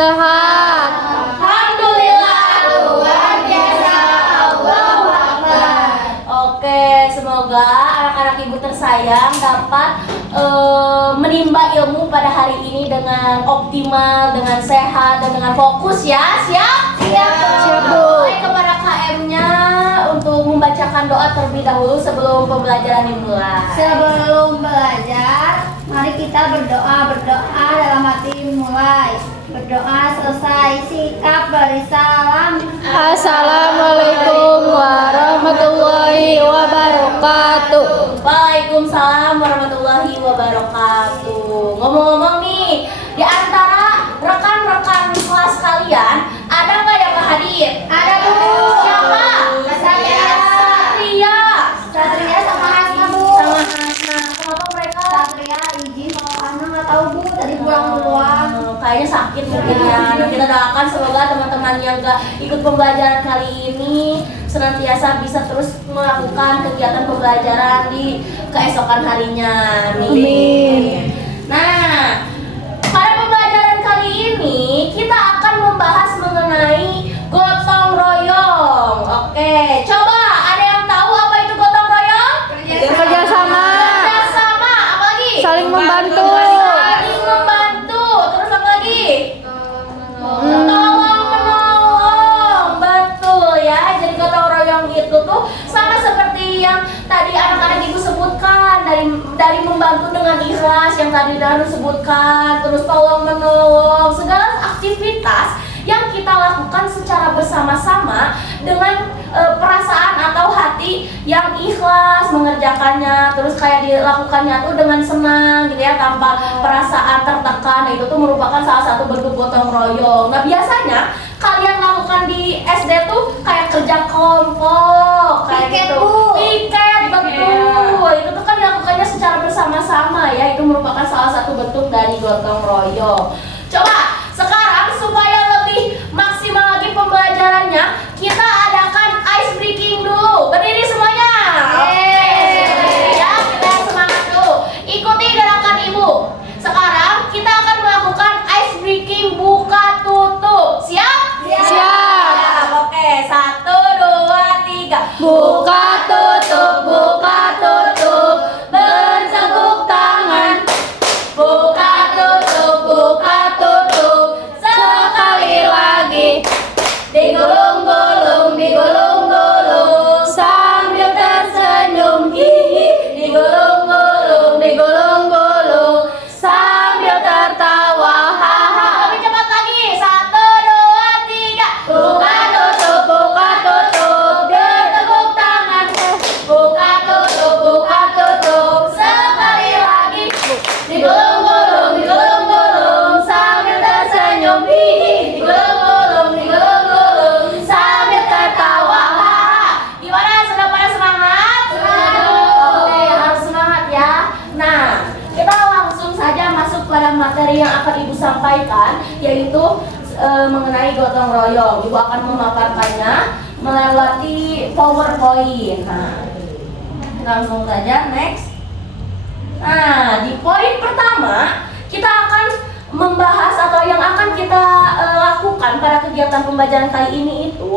sehat. Alhamdulillah, luar biasa. Allahu Akbar. Oke, semoga anak-anak ibu tersayang dapat menimba ilmu pada hari ini dengan optimal, dengan sehat, dan dengan fokus ya. Siap? Siap, Bu. Mulai kepada KM-nya untuk membacakan doa terlebih dahulu sebelum pembelajaran dimulai. Sebelum belajar, mari kita berdoa dalam hati mulai. Berdoa selesai, sikap beri salam. Assalamualaikum warahmatullahi wabarakatuh. Waalaikumsalam warahmatullahi wabarakatuh. Ngomong-ngomong nih, di antara rekan-rekan kelas kalian ada nggak yang hadir? Ada, Bu. Siapa? Satria sama Hasna, Bu. Sama Hasna. Kenapa mereka? Satria izin, kalau Hasna nggak tahu, Bu. Tadi pulang duluan. Kayaknya sakit mungkin ya. Nah, kita doakan semoga teman-teman yang gak ikut pembelajaran kali ini senantiasa bisa terus melakukan kegiatan pembelajaran di keesokan harinya. Amin. Nah, pada pembelajaran kali ini kita akan membahas mengenai gotong royong. Oke, coba ada yang tahu apa itu gotong royong? Kerjasama, Kerjasama, apa lagi? saling membantu. Saling membantu. Terus apa lagi? Tolong menolong. Betul ya. Jadi gotong royong itu tuh sama seperti yang tadi anak-anak ibu sebutkan, dari membantu dengan ikhlas yang tadi Danu sebutkan, terus tolong menolong, segala aktivitas yang kita lakukan secara bersama-sama dengan perasaan atau hati yang ikhlas mengerjakannya, terus kayak dilakukannya tuh dengan senang gitu ya, tanpa perasaan tertekan. Nah, itu tuh merupakan salah satu bentuk gotong royong. Nah, biasanya kalian lakukan di SD tuh kayak kerja kelompok, kayak Piket, gitu. Bu. Piket, betul. Itu tuh kan dilakukannya secara bersama-sama ya. Itu merupakan salah satu bentuk dari gotong royong. Coba sekarang supaya lebih maksimal lagi pembelajarannya, kita adakan ice breaking dulu. Berdiri semuanya. Oke, ya, kita semangat dulu. Ikuti gerakan ibu. Sekarang kita akan melakukan ice breaking buka tutup. Siap? Siap. Oke, 1, 2, 3. Buka tutup, bertepuk tangan. Buka tutup, sekali lagi. Digulung-gulung, Sambil tersenyum, hihi. Digulung-gulung, sambil tertawa, haha. Lebih cepat lagi. 1, 2, 3. Buka tutup, bertepuk tangan. Buka tutup, sekali lagi. Digulung-gulung, sambil tersenyum, hihi. Digulung-gulung, sambil tertawa, haha. Gimana, sudah pada semangat? Oke, harus semangat ya. Nah, kita langsung saja masuk pada materi yang akan ibu sampaikan, yaitu mengenai gotong royong. Ibu akan memaparkannya melewati PowerPoint. Nah, kita langsung saja next. Nah, di poin pertama kita akan membahas atau yang akan kita lakukan pada kegiatan pembelajaran kali ini itu,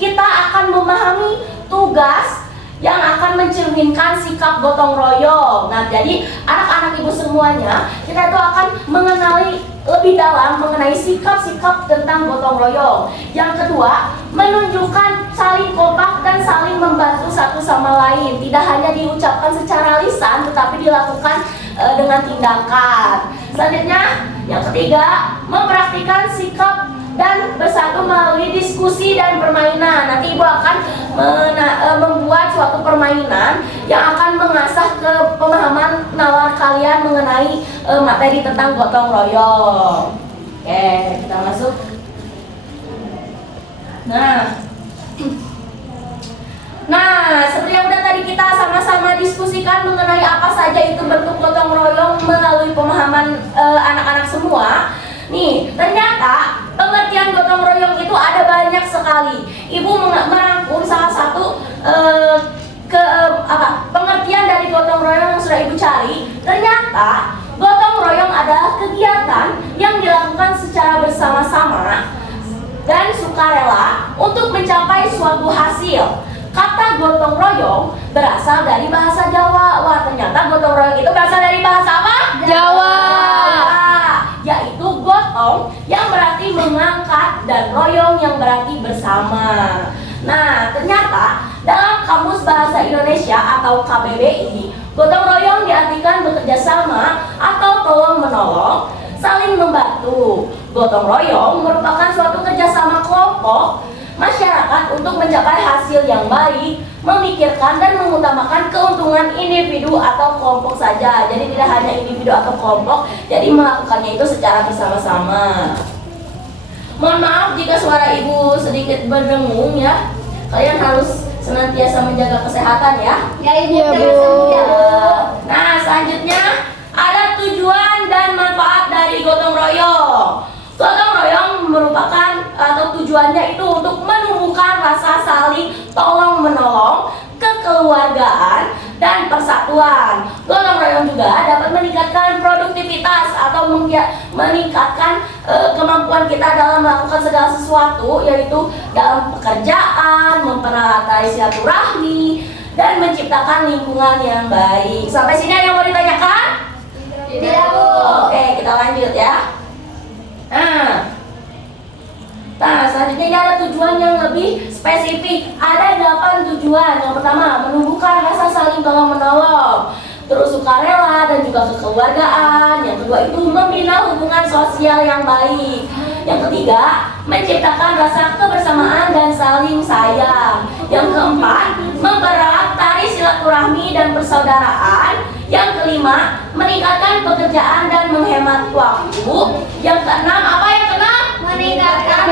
kita akan memahami tugas yang akan mencerminkan sikap gotong royong. Nah, jadi anak-anak ibu semuanya, kita itu akan mengenali lebih dalam mengenai sikap-sikap tentang gotong royong. Yang kedua, menunjukkan saling kompak dan saling membantu satu sama lain. Tidak hanya diucapkan secara lisan, tetapi dilakukan dengan tindakan. Selanjutnya, yang ketiga, mempraktikkan sikap dan bersatu melalui diskusi dan permainan. Nanti ibu akan membuat suatu permainan yang akan mengasah ke pemahaman nalar kalian mengenai materi tentang gotong royong. Oke, kita masuk. Nah, seperti yang udah tadi kita sama-sama diskusikan mengenai apa saja itu bentuk gotong royong melalui pemahaman anak-anak semua. Nih, ternyata pengertian gotong royong itu ada banyak sekali. Ibu merangkum salah satu pengertian dari gotong royong yang sudah ibu cari. Ternyata gotong royong adalah kegiatan yang dilakukan secara bersama-sama sukarela untuk mencapai suatu hasil. Kata gotong royong berasal dari bahasa Jawa. Wah, ternyata gotong royong itu berasal dari bahasa apa? Jawa. Yaitu gotong yang berarti mengangkat dan royong yang berarti bersama. Nah, ternyata dalam Kamus Bahasa Indonesia atau KBBI, gotong royong diartikan bekerja sama atau tolong menolong, saling membantu. Gotong royong merupakan suatu kerjasama kelompok masyarakat untuk mencapai hasil yang baik, memikirkan dan mengutamakan keuntungan individu atau kelompok saja. Jadi tidak hanya individu atau kelompok, jadi melakukannya itu secara bersama-sama. Mohon maaf jika suara ibu sedikit berdengung ya. Kalian harus senantiasa menjaga kesehatan ya. Ya ibu, Iya, Bu. jangan sedih ya, Bu. Nah, selanjutnya ada tujuan dan manfaat dari gotong royong. Gotong royong merupakan atau tujuannya itu untuk menumbuhkan rasa saling tolong menolong, kekeluargaan, dan persatuan. Gotong royong juga dapat meningkatkan produktivitas atau meningkatkan kemampuan kita dalam melakukan segala sesuatu, yaitu dalam pekerjaan, mempererat silaturahmi, dan menciptakan lingkungan yang baik. Sampai sini ada yang mau ditanyakan? Tidak, Bu. Oke, kita lanjut ya. Nah, selanjutnya ini ada tujuan yang lebih spesifik. Ada 8 tujuan. Yang pertama, menumbuhkan rasa saling tolong menolong, terus sukarela dan juga kekeluargaan. Yang kedua itu membina hubungan sosial yang baik. Yang ketiga, menciptakan rasa kebersamaan dan saling sayang. Yang keempat, mempererat tali silaturahmi dan persaudaraan. Yang kelima, meningkatkan pekerjaan dan menghemat waktu. Yang keenam, apa yang keenam? Meningkatkan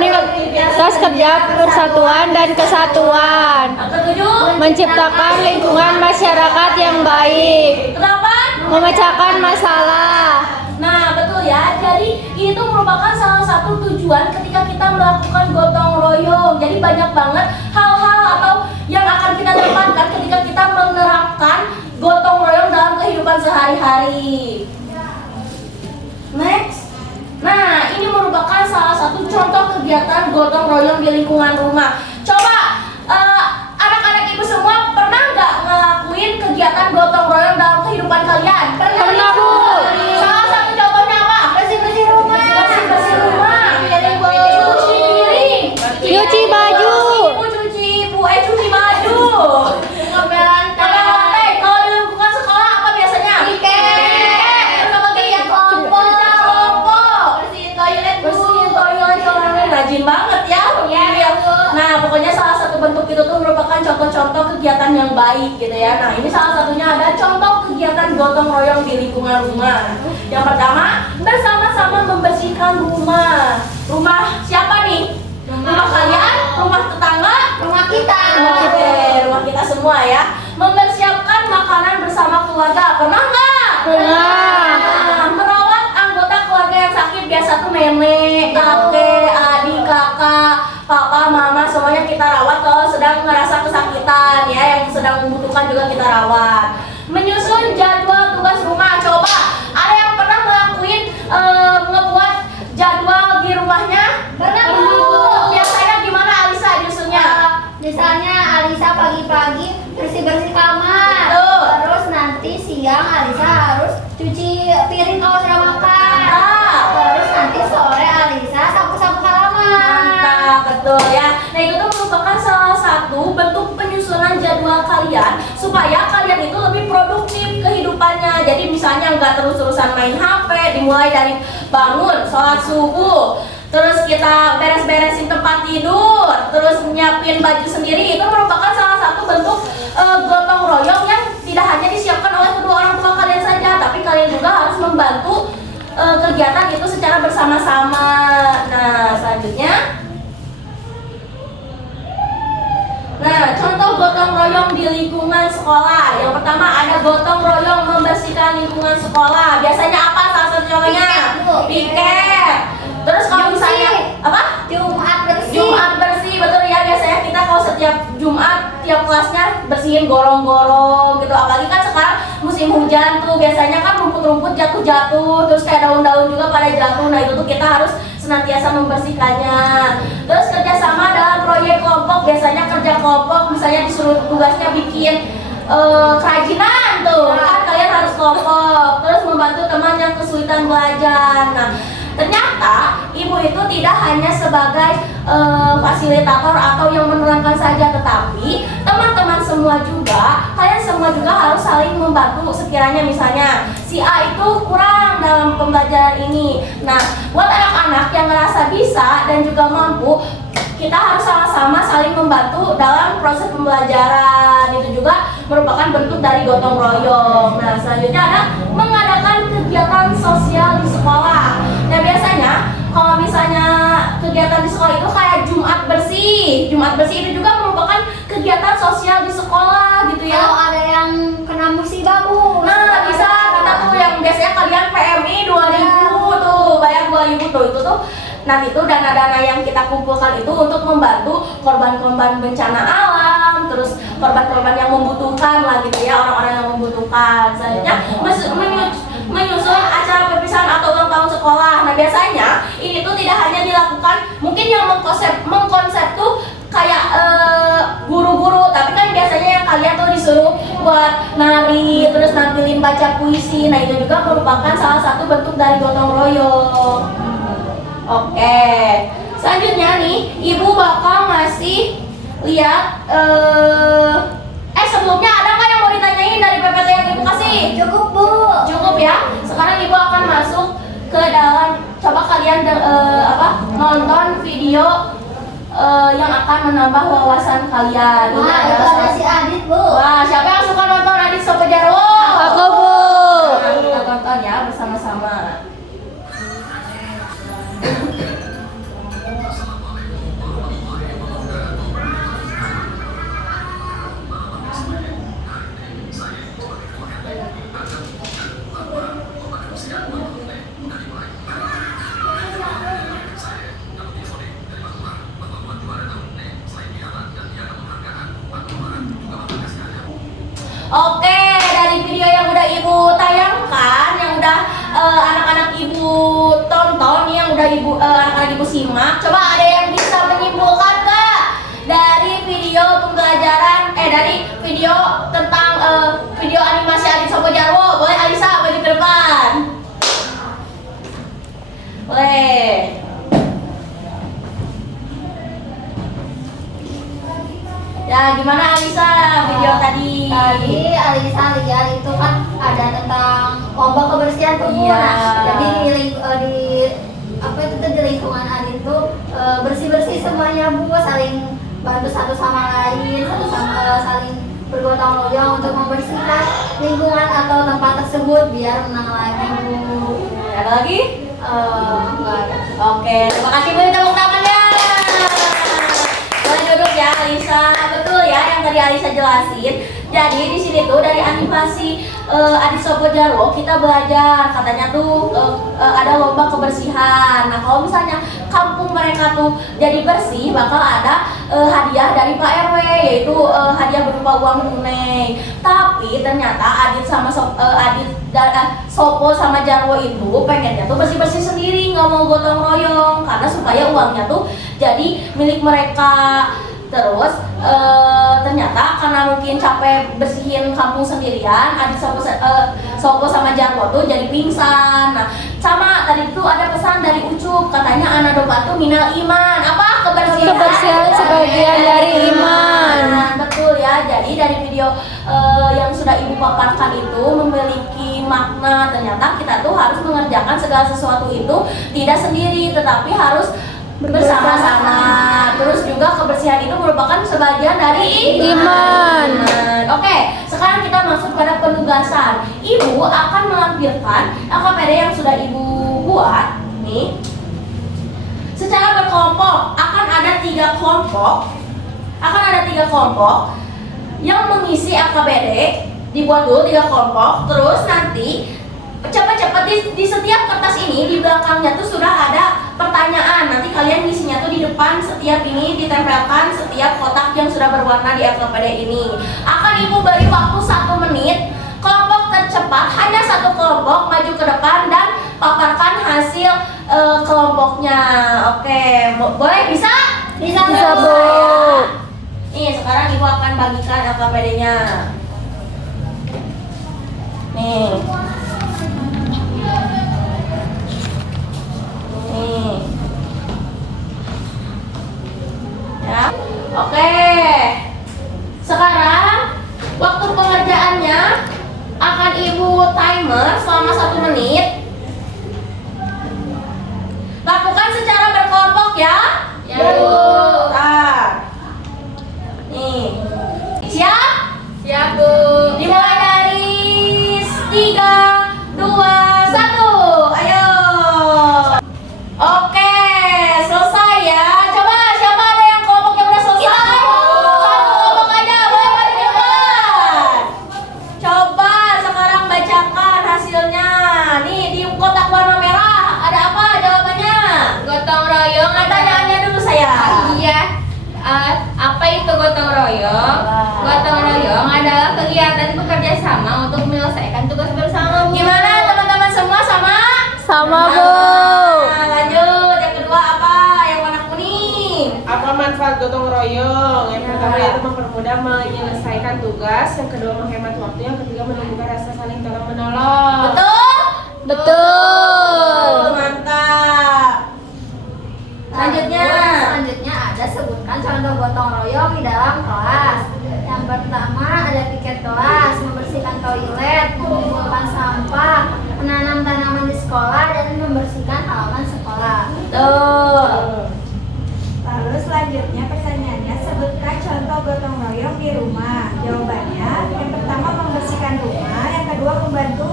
Tas kerja persatuan dan kesatuan. Yang ketujuh, Menciptakan lingkungan masyarakat yang baik. kedelapan. Memecahkan masalah. Nah, betul ya. Jadi itu merupakan salah satu tujuan ketika kita melakukan gotong royong. Jadi banyak banget hal-hal atau yang akan kita dapatkan ketika kita menerapkan gotong royong dalam kehidupan sehari-hari. Next. Nah, ini merupakan salah satu contoh kegiatan gotong royong di lingkungan rumah. Coba anak-anak ibu semua pernah nggak ngelakuin kegiatan gotong royong dalam kehidupan kalian? Pernah, Bu. Salah satu contohnya apa? bersih-bersih rumah. Bersih rumah. Cuci piring. Cuci baju. Ibu cuci cuci baju. Ngepel lantai. Ngepel lantai. Kalau di lingkungan sekolah apa biasanya? Piket. Apa lagi? Kerja kelompok. Kerja kelompok. Bersihin toilet, Bu. Bersihin toilet. Orangnya rajin banget ya. Iya, Bu. Nah, pokoknya salah satu bentuk itu tuh merupakan contoh-contoh kegiatan yang baik gitu ya. Nah, ini salah satunya ada contoh kegiatan gotong royong di lingkungan rumah. Yang pertama, bersama-sama membersihkan rumah. Rumah siapa nih? Rumah kalian? Rumah tetangga? Rumah kita. Oke, rumah kita semua ya. Mempersiapkan makanan bersama keluarga. Pernah nggak? Pernah. Nah, merawat anggota keluarga yang sakit, biasa tuh nenek, kakek, adik, kakak, papa, mama, semuanya kita rawat kalau sedang merasa kesakitan ya, yang sedang membutuhkan juga kita rawat. Menyusun jadwal tugas rumah. Coba ada yang pernah ngelakuin ngebuat jadwal di rumahnya? Pernah, Bu. Biasanya gimana Alisa nyusunnya? Misalnya Alisa pagi-pagi bersih-bersih kamar. Betul. Terus nanti siang Alisa harus cuci piring kalau sudah makan. Mantap. Terus nanti sore Alisa sapu-sapu halaman. Mantap, betul ya. Nah, itu tuh merupakan salah satu bentuk penyusunan jadwal kalian supaya kalian itu lebih produktif kehidupannya. Jadi misalnya nggak terus-terusan main HP, dimulai dari bangun, sholat subuh, terus kita beres-beresin tempat tidur, terus nyiapin baju sendiri. Itu merupakan salah satu bentuk gotong royong yang tidak hanya disiapkan oleh kedua orang tua kalian saja, tapi kalian juga harus membantu kegiatan itu secara bersama-sama. Nah, selanjutnya, nah, contoh gotong royong di lingkungan sekolah. Yang pertama ada gotong royong membersihkan lingkungan sekolah. Biasanya apa salah satu contohnya? Piket, Bu. Piket. Terus kalau Bersih. misalnya apa? Jumat bersih. Jumat bersih, betul ya. Biasanya kita kalau setiap Jumat tiap kelasnya bersihin gorong-gorong gitu. Apalagi kan sekarang musim hujan tuh, biasanya kan rumput-rumput jatuh-jatuh, terus kayak daun-daun juga pada jatuh. Nah, itu tuh kita harus senantiasa membersihkannya. Terus kerjasama biasanya kerja kelompok, misalnya disuruh tugasnya bikin kerajinan tuh, kan kalian harus kelompok, terus membantu teman yang kesulitan belajar. Nah, ternyata ibu itu tidak hanya sebagai fasilitator atau yang menerangkan saja, tetapi teman-teman semua juga, kalian semua juga harus saling membantu. Sekiranya misalnya si A itu kurang dalam pembelajaran ini, nah buat anak-anak yang ngerasa bisa dan juga mampu, kita harus sama-sama saling membantu dalam proses pembelajaran. Itu juga merupakan bentuk dari gotong royong. Nah, selanjutnya ada mengadakan kegiatan sosial di sekolah. Nah, biasanya kalau misalnya kegiatan di sekolah itu kayak Jumat bersih. Jumat bersih itu juga merupakan kegiatan sosial di sekolah gitu ya. Kalau ada yang kena musibah, Bu. Nah, bisa kita tuh yang biasanya kalian PMI 2000 tuh, bayar 2000 tuh, itu tuh nanti tuh dana-dana yang kita kumpulkan itu untuk membantu korban-korban bencana alam, terus korban-korban yang membutuhkan lah gitu ya, orang-orang yang membutuhkan. Selanjutnya menyusun acara perpisahan atau ulang tahun sekolah. Nah, biasanya ini tuh tidak hanya dilakukan, mungkin yang mengkonsep tuh kayak guru-guru, tapi kan biasanya yang kalian tuh disuruh buat nari, terus nampilin baca puisi. Nah, itu juga merupakan salah satu bentuk dari gotong royong. Oke, selanjutnya nih, ibu bakal ngasih lihat. Sebelumnya ada nggak yang mau ditanyain dari PPT yang ibu kasih? Cukup, Bu. Cukup ya. Sekarang ibu akan masuk ke dalam. Coba kalian nonton video yang akan menambah wawasan kalian. Wah, itu ada si Adit, Bu. Wah, siapa yang suka nonton Adit Sopo Jarwo? Aku, Bu. Nah, kita tonton ya bersama-sama. Oke, dari video yang udah ibu tayangkan, yang udah anak-anak ibu tonton, yang udah anak-anak ibu simak, coba ada yang bisa menyimpulkan gak dari video pembelajaran, dari video tentang video animasi Adit Sopo Jarwo? Boleh Alisa maju ke depan. Boleh. Ya, gimana Alisa video tadi? Tadi Alisa lihat itu kan ada tentang lomba kebersihan tuh, Bu. Iya. Nah, jadi di lingkungan Adit tuh bersih-bersih semuanya, Bu, saling bantu satu sama lain, saling bergotong royong untuk membersihkan lingkungan atau tempat tersebut biar menang lagi, Bu. Ada lagi? Enggak ada. Oke, terima kasih Bu, tepuk tangannya. Boleh duduk ya Alisa. Betul ya yang tadi Alisa jelasin. Jadi di sini tuh dari animasi Adit Sopo Jarwo kita belajar, katanya tuh ada lomba kebersihan. Nah, kalau misalnya kampung mereka tuh jadi bersih, bakal ada hadiah dari Pak RW, yaitu hadiah berupa uang tunai. Tapi ternyata Adit Sopo sama Jarwo itu pengennya tuh bersih-bersih sendiri, nggak mau gotong royong, karena supaya uangnya tuh jadi milik mereka. Terus ternyata karena mungkin capek bersihin kampung sendirian, Adit Sopo sama Jarwo tuh jadi pingsan. Nah, sama tadi itu ada pesan dari Ucup, katanya anak dopa tuh minal iman. Apa? Kebersihan sebagian dari iman. Nah, betul ya. Jadi dari video yang sudah ibu paparkan itu memiliki makna. Ternyata kita tuh harus mengerjakan segala sesuatu itu tidak sendiri, tetapi harus bersama-sama. Terus juga kebersihan itu merupakan sebagian dari Iman. Oke, sekarang kita masuk pada penugasan. Ibu akan melampirkan LKPD yang sudah ibu buat nih. Secara berkelompok akan ada 3 kelompok. Yang mengisi LKPD. Dibuat dulu 3 kelompok. Terus nanti cepat-cepat di setiap kertas ini di belakangnya tuh sudah ada pertanyaan. Nanti kalian ngisinya tuh di depan setiap ini ditempelkan setiap kotak yang sudah berwarna di LKPD ini. Akan ibu beri waktu 1 menit. Kelompok tercepat hanya 1 kelompok maju ke depan dan paparkan hasil kelompoknya. Oke, boleh bisa? Bisa, Bisa, Bu. Nih, sekarang ibu akan bagikan LKPD-nya. Nih. Nih. Ya. Oke. Sekarang waktu pengerjaannya akan ibu timer selama 1 menit. Lakukan secara berkelompok ya. Ya, Bu. Bentar. Nih. Siap? Siap, Bu. Dimulai dari 3, 2, 1. Ayo. Oke, selesai ya. Coba siapa ada yang kelompoknya udah selesai? Satu kelompok aja, boleh maju ke depan. Coba sekarang bacakan hasilnya. Nih di kotak warna merah ada apa jawabannya? Gotong royong Pertanyaannya dulu saya. Iya. Apa itu gotong royong? Gotong royong adalah kegiatan bekerja sama untuk menyelesaikan tugas bersama, Bu. Gimana teman-teman semua sama? Sama, Bu. Nah, lanjut. Yang kedua apa? Yang warna kuning. Apa manfaat gotong royong? Yang pertama yaitu mempermudah menyelesaikan tugas, yang kedua menghemat waktu, yang ketiga menumbuhkan rasa saling tolong menolong. Betul? Betul. Mantap. Selanjutnya. Selanjutnya ada sebutkan contoh gotong royong di dalam kelas. Yang pertama ada piket kelas, membersihkan toilet, mengumpulkan sampah, menanam tanaman di sekolah, dan membersihkan halaman sekolah. Betul. Lalu selanjutnya pertanyaannya, sebutkan contoh gotong royong di rumah. Jawabannya, yang pertama membersihkan rumah, yang kedua membantu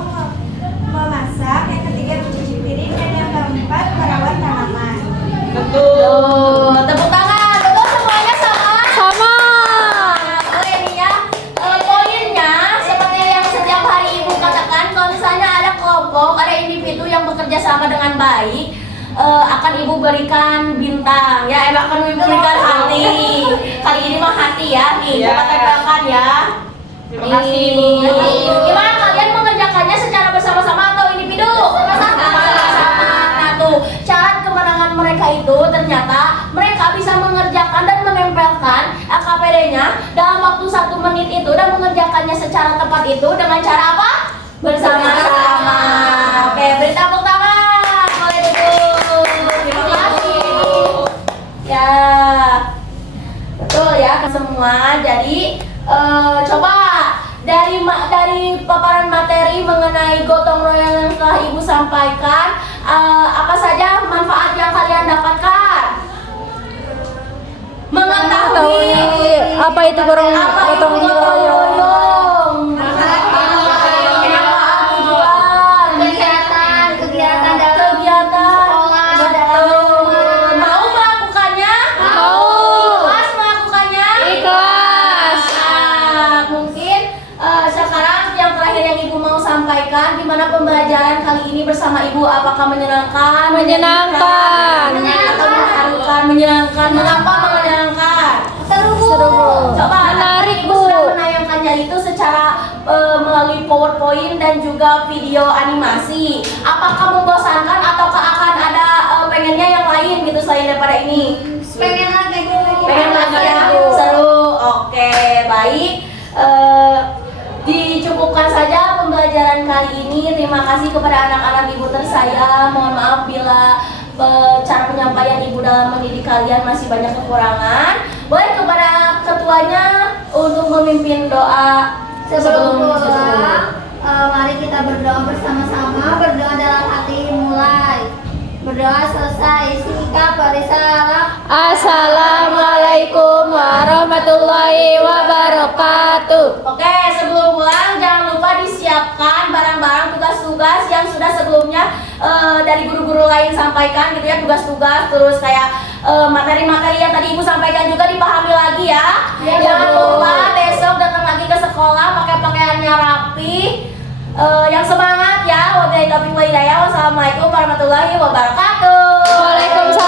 memasak, yang ketiga mencuci piring, dan yang keempat merawat tanaman. Betul. Tepuk tangan. Betul semuanya sama? Sama. Boleh nih ya. Poinnya seperti yang setiap hari ibu katakan, kalau misalnya ada kelompok, ada individu yang bekerja sama dengan baik, akan ibu berikan bintang ya, akan ibu berikan hati. Kali ini mah hati ya, nih Ya. coba tempelkan ya. Terima kasih, Ibu. Gimana kalian mengerjakannya secara bersama-sama atau individu? Bersama. Nah tuh, syarat kemenangan mereka itu ternyata mereka bisa mengerjakan dan menempelkan LKPD-nya dalam waktu 1 menit itu dan mengerjakannya secara tepat itu dengan cara apa? Bersama-sama. Oke, beri tepuk tangan. Boleh duduk. Terima kasih. Ya, betul ya semua. Jadi coba dari paparan materi mengenai gotong royong yang telah ibu sampaikan, apa saja manfaat yang kalian dapatkan? Mengetahui Apa itu gotong royong? Kegiatan dalam Kegiatan. sekolah, Betul. dalam Mau melakukannya? Mau. Ikhlas melakukannya? Ikhlas. Nah, mungkin sekarang yang terakhir yang ibu mau sampaikan, gimana pembelajaran kali ini bersama ibu? Apakah menyenangkan? Menyenangkan. Atau mengharukan? Menyenangkan. Mengapa menyenangkan? seru, Bu. Seru, Bu. Coba Menarik, ibu Bu. sudah menayangkannya itu secara melalui PowerPoint dan juga video animasi. Apakah membosankan ataukah akan ada pengennya yang lain gitu selain daripada ini? Pengen lagi, Bu. Pengen lagi ya? Seru. Oke, baik. Dicukupkan saja pembelajaran kali ini. Terima kasih kepada anak-anak ibu tersayang. Mohon maaf bila cara penyampaian ibu dalam mendidik kalian masih banyak kekurangan. Boleh kepada ketuanya untuk memimpin doa Sebelum pulang, mari kita berdoa bersama-sama. Berdoa dalam hati mulai. Berdoa selesai. Sikap barisalah. Assalamualaikum warahmatullahi wabarakatuh. Oke, sebelum pulang jangan lupa disiapkan barang-barang tugas-tugas yang sudah sebelumnya dari guru-guru lain sampaikan gitu ya, tugas-tugas, terus kayak materi-materi yang tadi ibu sampaikan juga dipahami lagi ya. Iya, Jangan Bu. lupa besok datang lagi ke sekolah pakai pakaiannya rapi. Yang semangat ya. Wabillahi taufiq wal hidayah. Wassalamualaikum warahmatullahi wabarakatuh. Waalaikumsalam.